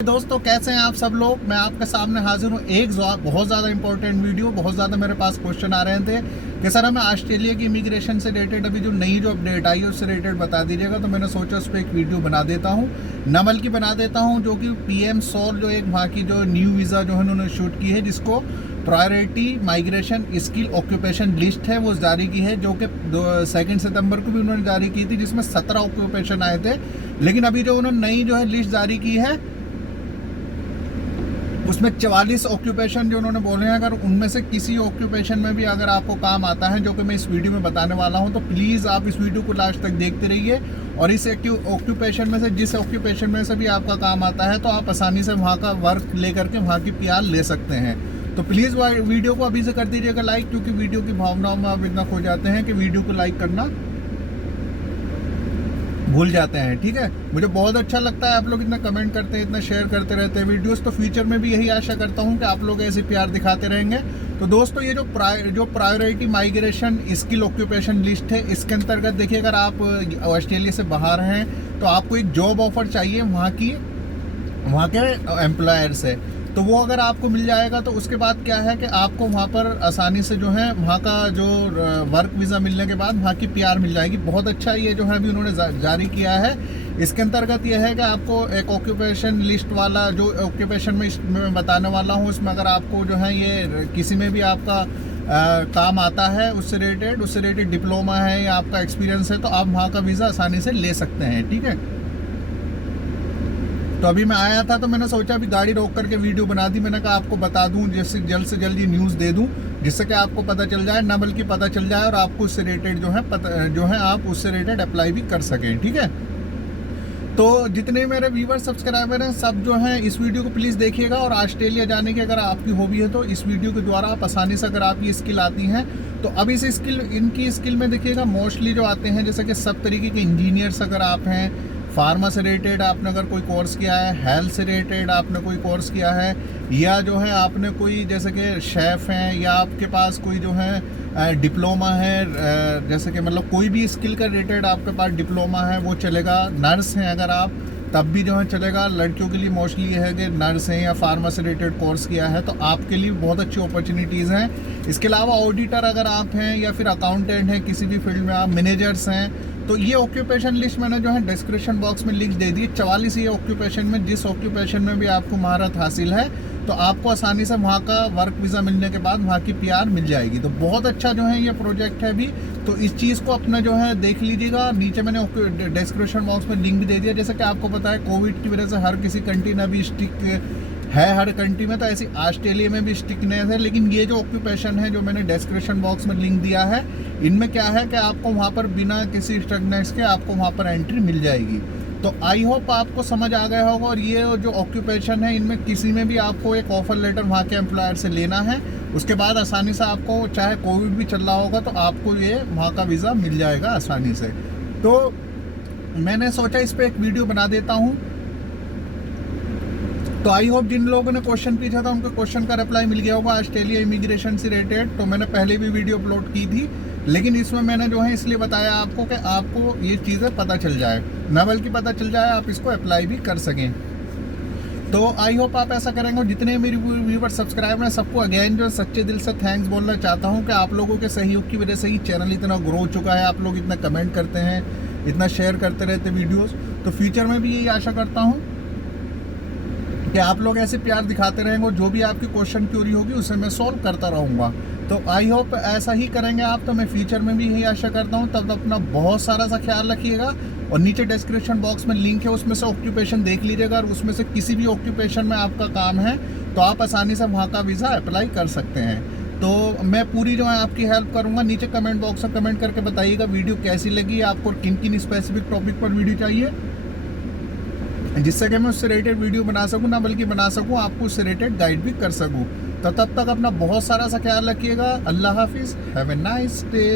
दोस्तों कैसे हैं आप सब लोग। मैं आपके सामने हाजिर हूँ एक बहुत ज़्यादा इंपॉर्टेंट वीडियो। बहुत ज़्यादा मेरे पास क्वेश्चन आ रहे थे कि सर हमें ऑस्ट्रेलिया की इमिग्रेशन से रिलेटेड अभी जो नई अपडेट आई है उससे रिलेटेड बता दीजिएगा। तो मैंने सोचा उस पर एक वीडियो बना देता हूँ, नमल की बना देता हूँ, जो कि PM सॉल जो एक वहाँ की जो न्यू वीज़ा जो है उन्होंने शूट की है, जिसको priority migration skill occupation list है वो जारी की है, जो कि 2 सितंबर को भी उन्होंने जारी की थी, जिसमें 17 ऑक्यूपेशन आए थे। लेकिन अभी जो उन्होंने नई जो है लिस्ट जारी की है उसमें 44 ऑक्यूपेशन जो उन्होंने बोले हैं, अगर उनमें से किसी ऑक्यूपेशन में भी अगर आपको काम आता है, जो कि मैं इस वीडियो में बताने वाला हूं, तो प्लीज़ आप इस वीडियो को लास्ट तक देखते रहिए। और इस ऑक्यूपेशन में से जिस ऑक्यूपेशन में से भी आपका काम आता है तो आप आसानी से वहां का वर्क लेकर के वहां की PR ले सकते हैं। तो प्लीज़ वीडियो को अभी से कर दीजिएगा लाइक, क्योंकि वीडियो की भावनाओं में आप इतना खो जाते हैं कि वीडियो को लाइक करना भूल जाते हैं। ठीक है, मुझे बहुत अच्छा लगता है आप लोग इतना कमेंट करते हैं, इतना शेयर करते रहते हैं वीडियोस। तो फ्यूचर में भी यही आशा करता हूं कि आप लोग ऐसे प्यार दिखाते रहेंगे। तो दोस्तों ये जो priority migration skill occupation list है, इसके अंतर्गत देखिए, अगर आप ऑस्ट्रेलिया से बाहर हैं तो आपको एक जॉब ऑफर चाहिए वहाँ के एम्प्लॉयर से, तो वो अगर आपको मिल जाएगा तो उसके बाद क्या है कि आपको वहाँ पर आसानी से जो है वहाँ का जो वर्क वीज़ा मिलने के बाद वहाँ की PR मिल जाएगी। बहुत अच्छा ये जो है अभी उन्होंने जारी किया है। इसके अंतर्गत ये है कि आपको एक ऑक्यूपेशन लिस्ट वाला जो ऑक्यूपेशन में मैं बताने वाला हूँ, उसमें अगर आपको जो है ये किसी में भी आपका काम आता है, उससे रिलेटेड डिप्लोमा है या आपका एक्सपीरियंस है, तो आप वहाँ का वीज़ा आसानी से ले सकते हैं। ठीक है, तो अभी मैं आया था तो मैंने सोचा अभी गाड़ी रोक करके वीडियो बना दी। मैंने कहा आपको बता दूं, जैसे जल्द से जल्द ये न्यूज़ दे दूं, जिससे कि आपको पता चल जाए, ना बल्कि पता चल जाए और आपको उससे रिलेटेड जो है आप उससे रिलेटेड अप्लाई भी कर सकें। ठीक है, तो जितने मेरे व्यूवर सब्सक्राइबर हैं सब जो हैं इस वीडियो को प्लीज़ देखिएगा। और ऑस्ट्रेलिया जाने की अगर आपकी हॉबी है तो इस वीडियो के द्वारा आप आसानी से, अगर आप ये स्किल आती हैं तो अब इनकी स्किल में देखिएगा मोस्टली जो आते हैं, जैसे कि सब तरीके के इंजीनियर्स अगर आप हैं, फार्मा से रिलेटेड आपने अगर कोई कोर्स किया है, हेल्थ से रिलेटेड आपने कोई कोर्स किया है, या जो है आपने कोई जैसे कि शेफ़ हैं, या आपके पास कोई जो है डिप्लोमा है, जैसे कि मतलब कोई भी स्किल का रिलेटेड आपके पास डिप्लोमा है वो चलेगा। नर्स हैं अगर आप, तब भी जो है चलेगा। लड़कियों के लिए मोस्टली ये है कि नर्स हैं या फार्मा से रिलेटेड कोर्स किया है, तो आपके लिए बहुत अच्छी अपॉर्चुनिटीज़ हैं। इसके अलावा ऑडिटर अगर आप हैं, या फिर अकाउंटेंट हैं, किसी भी फील्ड में आप मैनेजर्स हैं, तो ये ऑक्यूपेशन लिस्ट मैंने जो है डिस्क्रिप्शन बॉक्स में लिंक दे दी। 44 ये ऑक्यूपेशन में, जिस ऑक्यूपेशन में भी आपको महारत हासिल है तो आपको आसानी से वहाँ का वर्क वीज़ा मिलने के बाद वहाँ की PR मिल जाएगी। तो बहुत अच्छा जो है ये प्रोजेक्ट है अभी, तो इस चीज़ को अपना जो है देख लीजिएगा। नीचे मैंने डिस्क्रिप्शन बॉक्स में लिंक दे दिया। जैसे कि आपको पता है कोविड की वजह से हर किसी कंट्री में अभी स्टिक है, हर कंट्री में, तो ऐसी ऑस्ट्रेलिया में भी स्टिकनेस है। लेकिन ये जो ऑक्यूपेशन है जो मैंने डिस्क्रिप्शन बॉक्स में लिंक दिया है, इनमें क्या है कि आपको वहाँ पर बिना किसी स्टिकनेस के आपको वहाँ पर एंट्री मिल जाएगी। तो आई होप आपको समझ आ गया होगा। और ये जो ऑक्यूपेशन है, इनमें किसी में भी आपको एक ऑफर लेटर वहाँ के एम्प्लॉयर से लेना है, उसके बाद आसानी से आपको, चाहे कोविड भी चल रहा होगा, तो आपको ये वहाँ का वीज़ा मिल जाएगा आसानी से। तो मैंने सोचा इस पर एक वीडियो बना देता हूँ। तो आई होप जिन लोगों ने क्वेश्चन पूछा था उनको क्वेश्चन का रिप्लाई मिल गया होगा ऑस्ट्रेलिया इमिग्रेशन से रिलेटेड। तो मैंने पहले भी वीडियो अपलोड की थी, लेकिन इसमें मैंने जो है इसलिए बताया आपको कि आपको ये चीज़ें पता चल जाए, ना बल्कि पता चल जाए आप इसको अप्लाई भी कर सकें। तो आई होप आप ऐसा करेंगे। और जितने मेरे व्यूवर सब्सक्राइबर हैं सबको अगेन जो सच्चे दिल से थैंक्स बोलना चाहता हूँ कि आप लोगों के सहयोग की वजह से ही चैनल इतना ग्रो हो चुका है। आप लोग इतना कमेंट करते हैं, इतना शेयर करते रहते वीडियोज़। तो फ्यूचर में भी यही आशा करता हूँ कि आप लोग ऐसे प्यार दिखाते रहेंगे, और जो भी आपकी क्वेश्चन क्यूरी होगी उसे मैं सॉल्व करता रहूँगा। तो आई होप ऐसा ही करेंगे आप। तो मैं फ्यूचर में भी यही आशा करता हूँ। तब अपना बहुत सारा सा ख्याल रखिएगा। और नीचे डिस्क्रिप्शन बॉक्स में लिंक है, उसमें से ऑक्यूपेशन देख लीजिएगा, और उसमें से किसी भी ऑक्यूपेशन में आपका काम है तो आप आसानी से वहाँ का वीज़ा अप्लाई कर सकते हैं। तो मैं पूरी जो है आपकी हेल्प करूँगा। नीचे कमेंट बॉक्स में कमेंट करके बताइएगा वीडियो कैसी लगी, आपको किन किन स्पेसिफिक टॉपिक पर वीडियो चाहिए, जिससे कि मैं उससे रिलेटेड वीडियो बना सकूं, ना बल्कि बना सकूं आपको उससे रिलेटेड गाइड भी कर सकूं। तो तब तक अपना बहुत सारा सा ख्याल रखिएगा। अल्लाह हाफिज़, हैव ए नाइस डे।